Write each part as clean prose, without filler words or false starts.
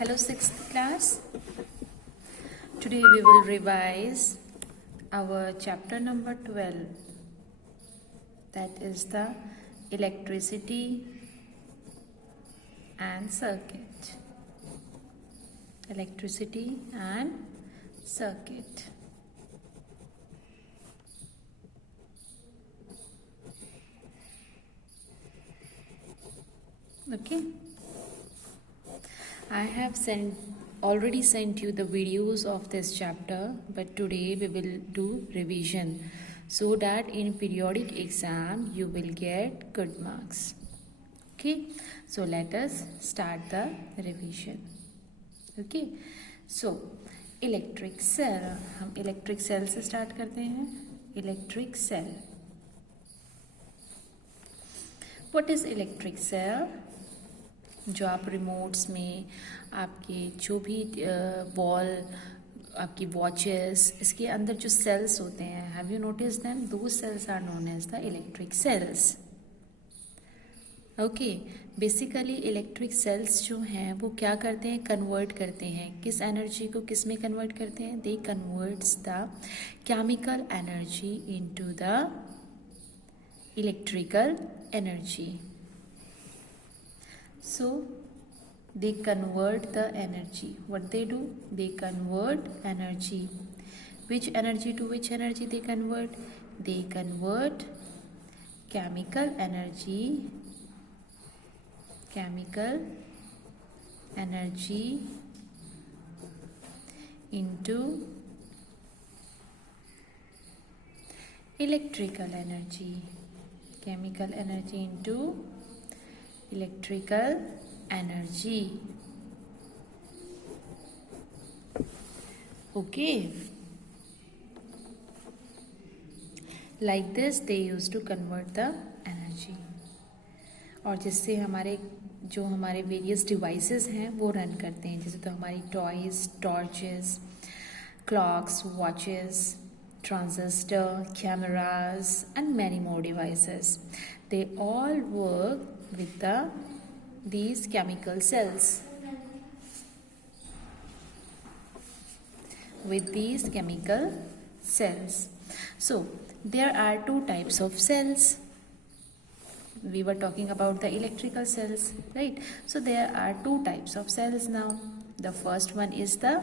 Hello, 6th class. Today we will revise our chapter number 12, that is the electricity and circuit. Electricity and circuit. Okay. I have already sent you the videos of this chapter, but today we will do revision so that in periodic exam you will get good marks. Okay, so let us start the revision. Okay, so electric cell, हम electric cell से start करते हैं. Electric cell. What is electric cell? जो आप remotes में आपके जो भी वॉल, आपकी वॉचेस, इसके अंदर जो सेल्स होते हैं, have you notice them? Those cells are known as the electric cells. Okay, basically electric cells जो हैं वो क्या करते हैं? कन्वर्ट करते हैं. किस एनर्जी को किस में कन्वर्ट करते हैं? They converts the chemical energy into the electrical energy. So they convert the energy. What they do? They convert energy. Which energy to which energy they convert? They convert chemical energy into electrical energy. Chemical energy into electrical energy. Okay, like this they used to convert the energy. और जिससे हमारे various devices हैं वो run करते हैं. जैसे तो हमारी toys, torches, clocks, watches, transistor, cameras and many more devices. They all work with these chemical cells. So there are two types of cells. We were talking about the electrical cells, right? So there are two types of cells now. The first one is the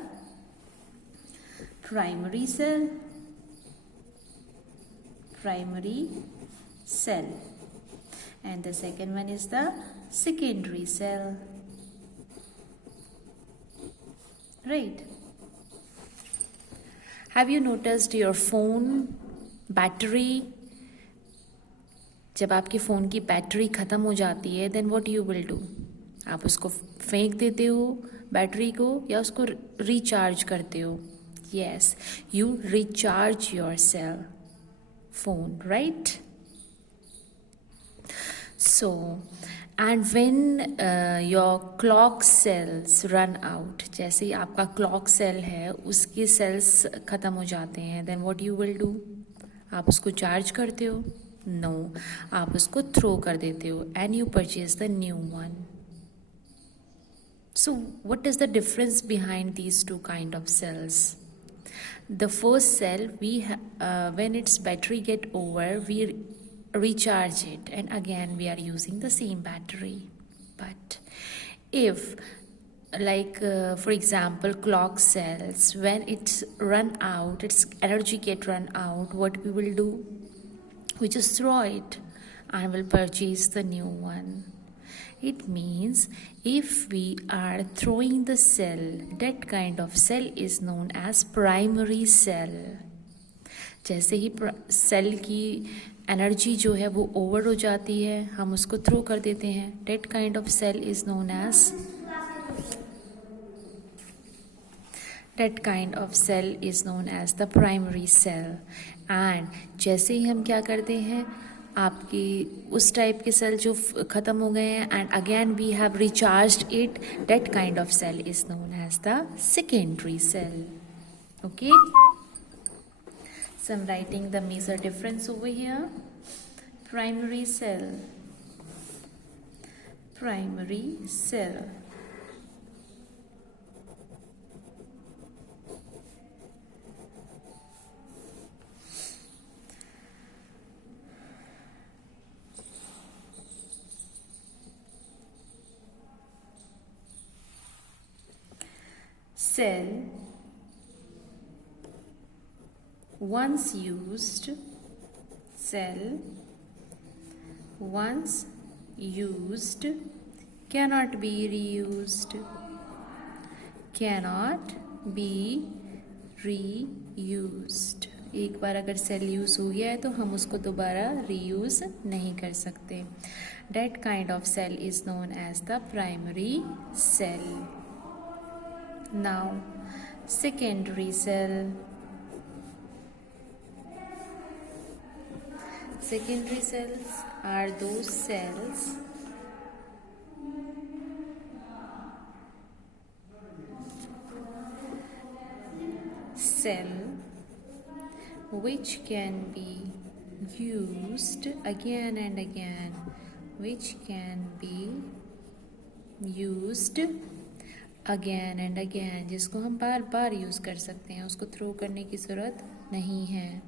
primary cell. And the second one is the secondary cell. Right? Have you noticed your phone battery? जब आपके phone की battery ख़त्म हो जाती है, then what you will do? आप उसको फेंक देते हो बैटरी को, या उसको रिचार्ज करते हो? Yes, you recharge your cell phone, right? So, and when your clock cells run out, जैसे ही आपका clock cell है उसके cells ख़त्म हो जाते हैं, then what you will do? आप उसको चार्ज करते हो? No, आप उसको थ्रो कर देते हो and you purchase the new one. So, what is the difference behind these two kind of cells? The first cell, when its battery get over, we recharge it and again we are using the same battery. But if for example clock cells, when it's run out, its energy get run out, what we will do? We just throw it and will purchase the new one. It means if we are throwing the cell, that kind of cell is known as primary cell. जैसे ही cell की energy जो है वो over हो जाती है, हम उसको थ्रो कर देते हैं. That kind of cell is known as the primary cell. And जैसे ही हम क्या करते हैं, आपकी उस टाइप के सेल जो ख़त्म हो गए हैं and again we have recharged it, that kind of cell is known as the secondary cell. Okay, so I'm writing the major difference over here. Primary cell primary cell. cell once used, cell once used cannot be reused, cannot be reused. एक बार अगर cell use हो गया है तो हम उसको दोबारा reuse नहीं कर सकते. That kind of cell is known as the primary cell. Now, secondary cell. Secondary cells are those cells which can be used again and again, which can be used again and again, जिसको हम बार बार use कर सकते हैं, उसको throw करने की ज़रूरत नहीं है.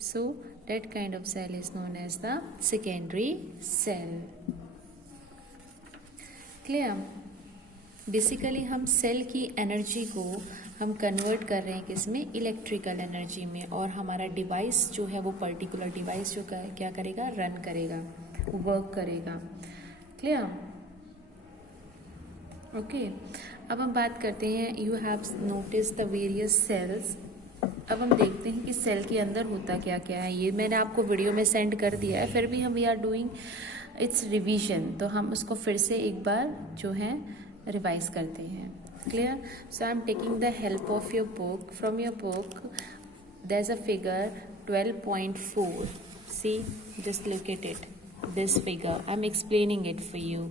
So that kind of cell is known as the secondary cell. Clear? Basically हम सेल की एनर्जी को हम कन्वर्ट कर रहे हैं किसमें, इलेक्ट्रिकल एनर्जी में, और हमारा डिवाइस जो है वो पर्टिकुलर डिवाइस जो क्या करेगा, रन करेगा, वर्क करेगा. क्लियर? ओके. अब हम बात करते हैं, you have notice the various cells. अब हम देखते हैं कि सेल के अंदर होता क्या क्या है. ये मैंने आपको वीडियो में सेंड कर दिया है, फिर भी हम we are doing its revision, तो हम उसको फिर से एक बार जो है रिवाइज करते हैं. Clear? So I am taking the help of your book. From your book there is a figure 12.4. See, just look at it, this figure. I am explaining it for you.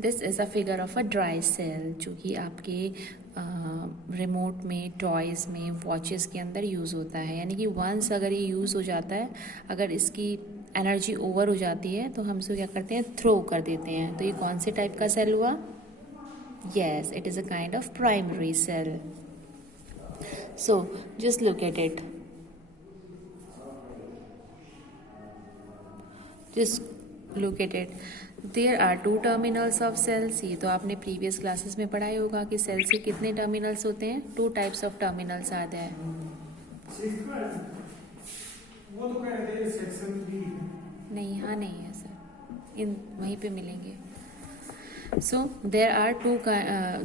This is a figure of a dry cell, जो कि आपके remote में, toys में, watches के अंदर use होता है. यानी कि वंस अगर ये यूज़ हो जाता है, अगर इसकी एनर्जी ओवर हो जाती है तो हम इसको क्या करते हैं, थ्रो कर देते हैं. तो ये कौन से टाइप का सेल हुआ? Yes, it is a kind of primary cell. So just look at it, just look at it. There are 2 terminals of cells. ये तो आपने प्रीवियस क्लासेस में पढ़ा ही होगा कि सेल्स के कितने टर्मिनल्स होते हैं. 2 टाइप्स ऑफ टर्मिनल्स आते हैं. वो तो कह रहे थे सेक्शन 3. नहीं, यहाँ नहीं है सर, इन वहीं पे मिलेंगे. So there are 2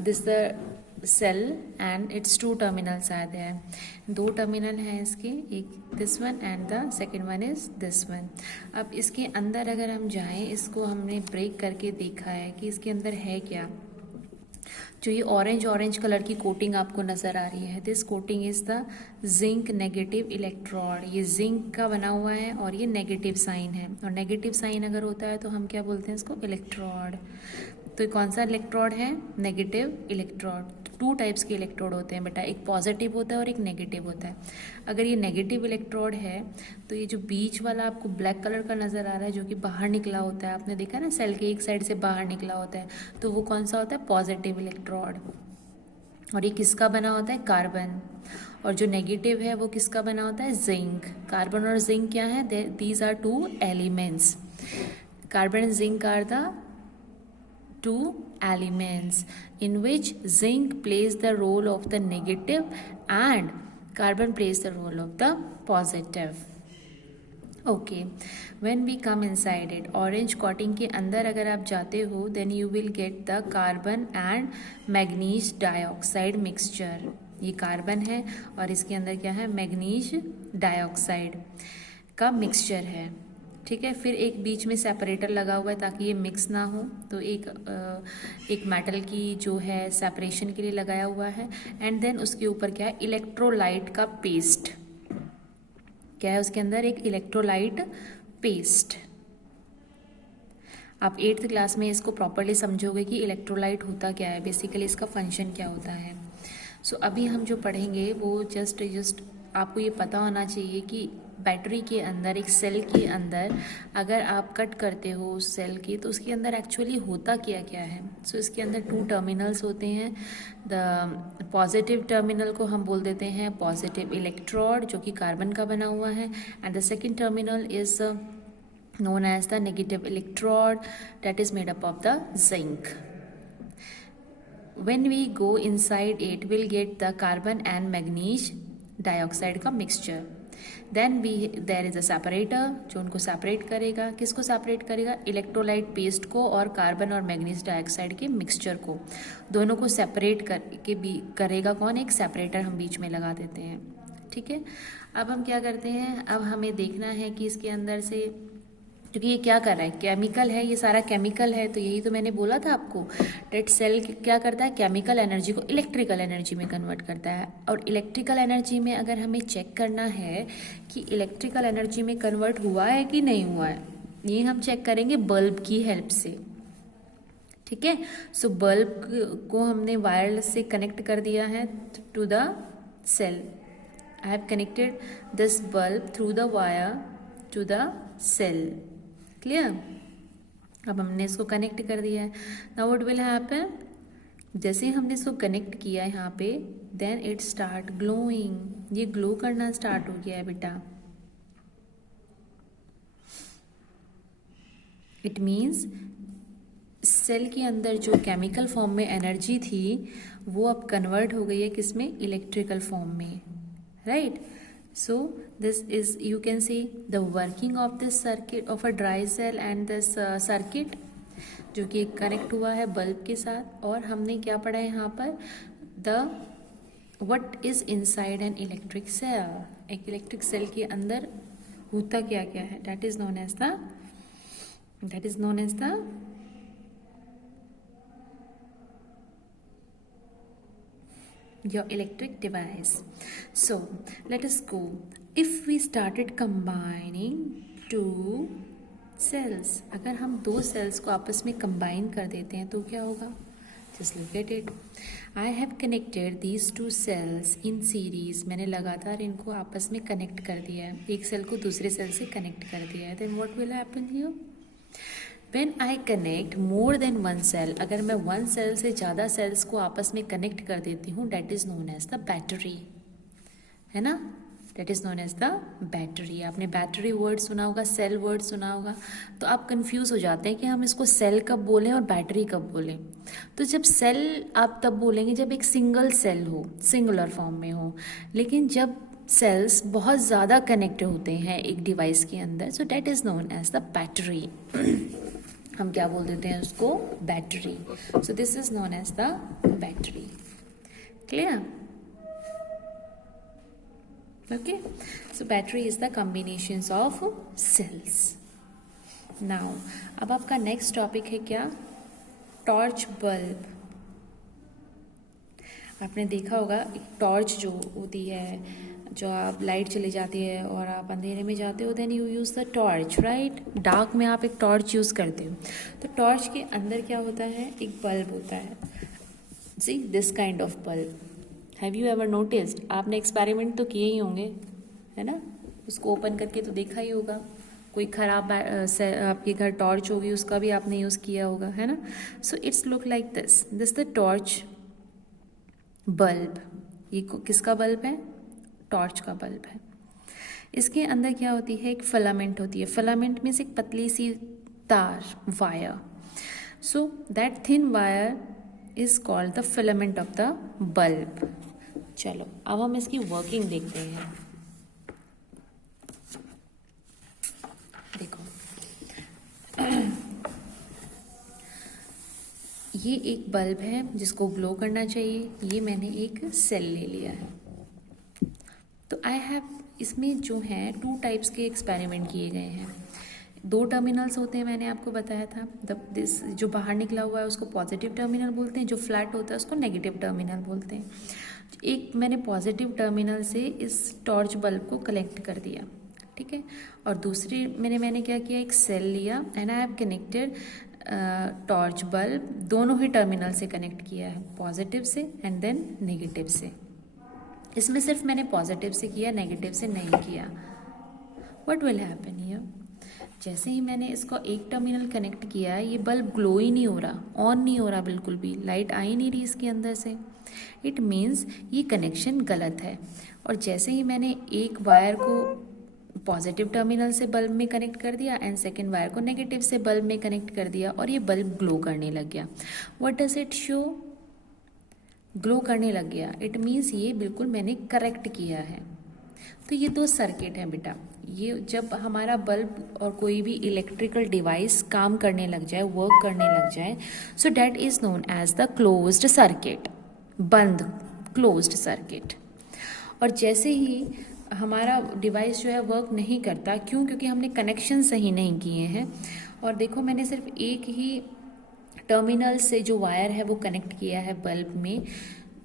this the cell and its 2 terminals आते हैं. 2 टर्मिनल हैं इसके, एक this one and the second one is this one. अब इसके अंदर अगर हम जाएं, इसको हमने ब्रेक करके देखा है कि इसके अंदर है क्या. जो ये ऑरेंज कलर की कोटिंग आपको नज़र आ रही है, this coating is the zinc negative electrode. ये जिंक का बना हुआ है और ये नेगेटिव साइन है, और नेगेटिव साइन अगर होता है तो हम क्या बोलते हैं इसको, इलेक्ट्रोड. तो कौन सा इलेक्ट्रोड है, नेगेटिव इलेक्ट्रोड. 2 टाइप्स के इलेक्ट्रोड होते हैं बेटा, एक पॉजिटिव होता है और एक नेगेटिव होता है. अगर ये नेगेटिव इलेक्ट्रोड है तो ये जो बीच वाला आपको ब्लैक कलर का नज़र आ रहा है, जो कि बाहर निकला होता है, आपने देखा ना सेल के एक साइड से बाहर निकला होता है, तो वो कौन सा होता है, पॉजिटिव इलेक्ट्रोड. और ये किसका बना होता है, कार्बन. और जो नेगेटिव है वो किसका बना होता है, जिंक. कार्बन और जिंक क्या है, these are 2 elements. Carbon and zinc are the 2 elements in which zinc plays the role of the negative and carbon plays the role of the positive. Okay, when we come inside it, orange coating के अंदर अगर आप जाते हो, then you will get the carbon and manganese dioxide mixture. ये carbon है और इसके अंदर क्या है, मैग्नीज डाइऑक्साइड का मिक्सचर है. ठीक है. फिर एक बीच में सेपरेटर लगा हुआ है ताकि ये मिक्स ना हो, तो एक मेटल की जो है सेपरेशन के लिए लगाया हुआ है. एंड देन उसके ऊपर क्या है, इलेक्ट्रोलाइट का पेस्ट. क्या है उसके अंदर, एक इलेक्ट्रोलाइट पेस्ट. आप 8th क्लास में इसको प्रॉपरली समझोगे कि इलेक्ट्रोलाइट होता क्या है, बेसिकली इसका फंक्शन क्या होता है. सो अभी हम जो पढ़ेंगे वो जस्ट आपको ये पता होना चाहिए कि बैटरी के अंदर, एक सेल के अंदर अगर आप कट करते हो उस सेल की, तो उसके अंदर एक्चुअली होता क्या क्या है. सो इसके अंदर 2 टर्मिनल्स होते हैं. द पॉजिटिव टर्मिनल को हम बोल देते हैं पॉजिटिव इलेक्ट्रोड, जो कि कार्बन का बना हुआ है. And the second terminal is known as the negative electrode that is made up of the zinc. when we go inside it we'll get the carbon and manganese dioxide का mixture. Then there is a separator जो उनको separate करेगा. किसको separate करेगा? Electrolyte paste को और carbon और manganese dioxide के मिक्सचर को, दोनों को सेपरेट करके भी करेगा कौन? एक सेपरेटर हम बीच में लगा देते हैं. ठीक है. अब हम क्या करते हैं, अब हमें देखना है कि इसके अंदर से, क्योंकि ये क्या कर रहा है, केमिकल है, ये सारा केमिकल है, तो यही तो मैंने बोला था आपको, डेट सेल क्या करता है, केमिकल एनर्जी को इलेक्ट्रिकल एनर्जी में कन्वर्ट करता है. और इलेक्ट्रिकल एनर्जी में अगर हमें चेक करना है कि इलेक्ट्रिकल एनर्जी में कन्वर्ट हुआ है कि नहीं हुआ है, ये हम चेक करेंगे बल्ब की हेल्प से. ठीक है. सो बल्ब को हमने वायर से कनेक्ट कर दिया है to the cell. I have connected this bulb through the wire to the cell. Clear? अब हमने इसको कनेक्ट कर दिया है. Now what will happen? जैसे हमने इसको कनेक्ट किया है यहाँ पे, then it start glowing. ये ग्लो करना स्टार्ट हो गया है बेटा. It means सेल के अंदर जो केमिकल फॉर्म में एनर्जी थी वो अब कन्वर्ट हो गई है किसमें? इलेक्ट्रिकल फॉर्म में. Right? So this is, you can see the working of this circuit of a dry cell and this circuit जो कि कनेक्ट हुआ है बल्ब के साथ. और हमने क्या पढ़ा है यहाँ पर? the what is inside an electric cell. एक इलेक्ट्रिक सेल के अंदर होता क्या क्या है? that is known as the your electric device. So let us go. If we started combining two cells, अगर हम दो सेल्स को आपस में कंबाइन कर देते हैं तो क्या होगा? Just look at it. I have connected these two cells in series. मैंने लगातार इनको आपस में कनेक्ट कर दिया है, एक सेल को दूसरे सेल से कनेक्ट कर दिया है. Then what will happen here? When I connect more than one cell, अगर मैं one cell से ज़्यादा सेल्स को आपस में कनेक्ट कर देती हूँ, that is known as the battery. है ना? That is known as the battery. आपने बैटरी वर्ड सुना होगा, सेल वर्ड सुना होगा, तो आप कंफ्यूज हो जाते हैं कि हम इसको सेल कब बोलें और बैटरी कब बोलें. तो जब सेल आप तब बोलेंगे जब एक सिंगल सेल हो, सिंगुलर फॉर्म में हो. लेकिन जब सेल्स बहुत ज़्यादा कनेक्ट होते हैं एक डिवाइस के अंदर, so that is known as the battery. हम क्या बोल देते हैं उसको? Battery. So this is known as the battery. Clear? Okay. So battery is the combinations of cells. Now अब आपका नेक्स्ट टॉपिक है क्या? Torch bulb. आपने देखा होगा एक टॉर्च जो होती है, जो आप लाइट चली जाती है और आप अंधेरे में जाते हो, then you use the torch, right? Dark में आप एक टॉर्च यूज़ करते हो. तो टॉर्च के अंदर क्या होता है? एक बल्ब होता है. See this kind of bulb. Have you ever noticed? आपने एक्सपेरिमेंट तो किए ही होंगे, है ना? उसको ओपन करके तो देखा ही होगा. कोई ख़राब आपके घर टॉर्च होगी, उसका भी आपने यूज़ किया होगा, है ना? So it's look like this the torch bulb. ये किसका बल्ब है? टॉर्च का बल्ब है. इसके अंदर क्या होती है? एक फिलामेंट होती है. फिलामेंट मीन्स एक पतली सी तार, wire. So that thin wire is called the filament of the bulb. चलो अब हम इसकी वर्किंग देखते हैं. देखो ये एक बल्ब है जिसको ग्लो करना चाहिए. ये मैंने एक सेल ले लिया है. तो आई हैव, इसमें जो है 2 टाइप्स के एक्सपेरिमेंट किए गए हैं. 2 टर्मिनल्स होते हैं, मैंने आपको बताया था. दिस जो बाहर निकला हुआ है उसको पॉजिटिव टर्मिनल बोलते हैं, जो फ्लैट होता है उसको नेगेटिव टर्मिनल बोलते हैं. एक मैंने पॉजिटिव टर्मिनल से इस टॉर्च बल्ब को कलेक्ट कर दिया, ठीक है. और दूसरी मैंने क्या किया, एक सेल लिया and I have connected torch bulb, दोनों ही टर्मिनल से कनेक्ट किया है, पॉजिटिव से एंड देन नेगेटिव से. इसमें सिर्फ मैंने पॉजिटिव से किया, नेगेटिव से नहीं किया. What will happen here? जैसे ही मैंने इसको एक टर्मिनल कनेक्ट किया, ये बल्ब ग्लो ही नहीं हो रहा, ऑन नहीं हो रहा, बिल्कुल भी लाइट आ ही नहीं रही इसके अंदर से. इट मीन्स ये कनेक्शन गलत है. और जैसे ही मैंने एक वायर को पॉजिटिव टर्मिनल से बल्ब में कनेक्ट कर दिया एंड सेकेंड वायर को नेगेटिव से बल्ब में कनेक्ट कर दिया और ये बल्ब ग्लो करने लग गया. What does it show? Glow करने लग गया, इट मीन्स ये बिल्कुल मैंने करेक्ट किया है। तो ये दो सर्किट हैं बेटा। ये जब हमारा बल्ब और कोई भी इलेक्ट्रिकल डिवाइस काम करने लग जाए, वर्क करने लग जाए, so that is known as the closed circuit, बंद, क्लोज्ड सर्किट। और जैसे ही हमारा डिवाइस जो है वर्क नहीं करता, क्यों? क्योंकि हमने कनेक्शन सही नहीं किए हैं। और देखो मैंने सिर्फ एक ही टर्मिनल से जो वायर है वो कनेक्ट किया है बल्ब में,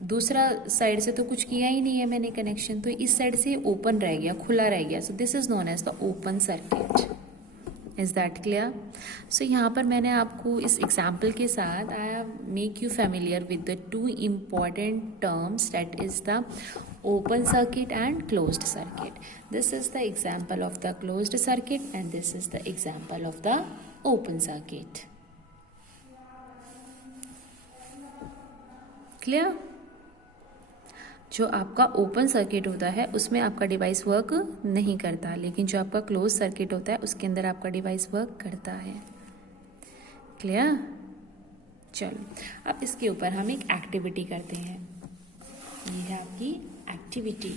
दूसरा साइड से तो कुछ किया ही नहीं है मैंने कनेक्शन, तो इस साइड से ओपन रह गया, खुला रह गया। So this is known as the open circuit. Is that clear? So यहाँ पर मैंने आपको इस एग्जाम्पल के साथ I make you familiar with the two important terms, that is the open circuit and closed circuit. This is the example of the closed circuit and this is the example of the open circuit. Clear? जो आपका open circuit होता है उसमें आपका device work नहीं करता, लेकिन जो आपका क्लोज सर्किट होता है उसके अंदर आपका डिवाइस वर्क करता है। क्लियर? चलो अब इसके ऊपर हम एक एक्टिविटी करते हैं। ये है आपकी एक्टिविटी,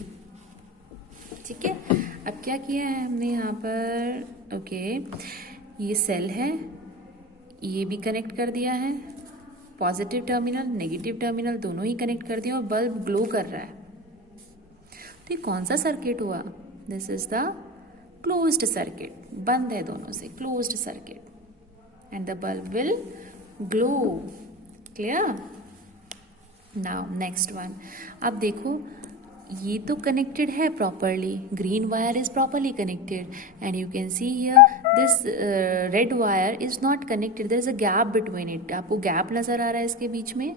ठीक है। अब क्या किया है हमने यहाँ पर, ओके, ये सेल है, ये भी कनेक्ट कर दिया है, पॉजिटिव टर्मिनल नेगेटिव टर्मिनल दोनों ही कनेक्ट कर दिया और बल्ब ग्लो कर रहा है। तो ये कौन सा सर्किट हुआ? This is the closed circuit, बंद है दोनों से, closed circuit, and the bulb will glow. Clear? Now next one. अब देखो ये तो कनेक्टेड है properly, green wire is properly connected and you can see here this red wire is not connected, there is a gap between it. आपको gap नजर आ रहा है इसके बीच में,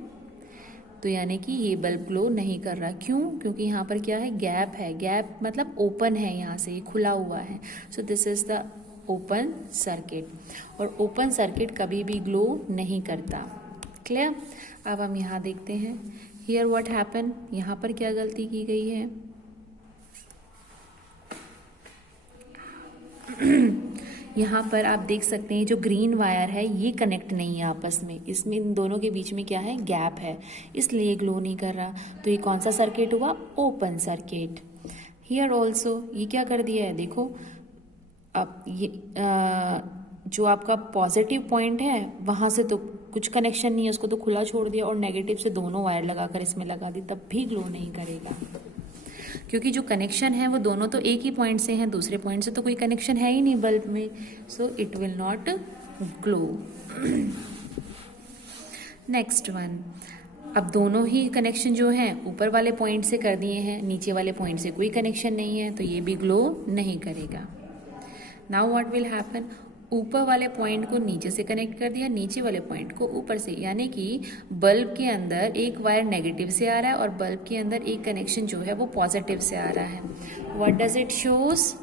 तो यानी कि ये बल्ब ग्लो नहीं कर रहा। क्यों? क्योंकि यहाँ पर क्या है, गैप है। गैप मतलब ओपन है, यहाँ से ये खुला हुआ है। सो this is the open circuit, और ओपन सर्किट कभी भी ग्लो नहीं करता। क्लियर? अब हम यहाँ देखते हैं, हियर व्हाट हैपन, यहाँ पर क्या गलती की गई है। यहाँ पर आप देख सकते हैं जो ग्रीन वायर है ये कनेक्ट नहीं है आपस में, इसमें इन दोनों के बीच में क्या है, गैप है, इसलिए ग्लो नहीं कर रहा। तो ये कौन सा सर्किट हुआ? Open circuit. हियर ऑल्सो ये क्या कर दिया है, देखो अब ये जो आपका पॉजिटिव पॉइंट है वहाँ से तो कुछ कनेक्शन नहीं है, उसको तो खुला छोड़ दिया, और नेगेटिव से दोनों वायर लगाकर इसमें लगा दी, तब भी ग्लो नहीं करेगा, क्योंकि जो कनेक्शन है वो दोनों तो एक ही पॉइंट से हैं, दूसरे पॉइंट से तो कोई कनेक्शन है ही नहीं बल्ब में। So it will not glow. Next one. अब दोनों ही कनेक्शन जो हैं ऊपर वाले पॉइंट से कर दिए हैं, नीचे वाले पॉइंट से कोई कनेक्शन नहीं है, तो ये भी ग्लो नहीं करेगा। नाउ व्हाट विल हैपन, ऊपर वाले पॉइंट को नीचे से कनेक्ट कर दिया, नीचे वाले पॉइंट को ऊपर से, यानी कि बल्ब के अंदर एक वायर नेगेटिव से आ रहा है और बल्ब के अंदर एक कनेक्शन जो है वो पॉजिटिव से आ रहा है। What does it shows?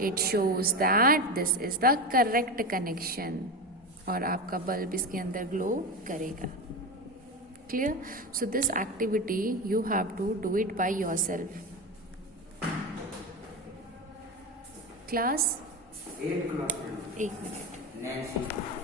It shows that this is the correct connection, और आपका बल्ब इसके अंदर ग्लो करेगा। Clear? So this activity you have to do it by yourself. Class 8 o'clock. एक मिनट। Nancy.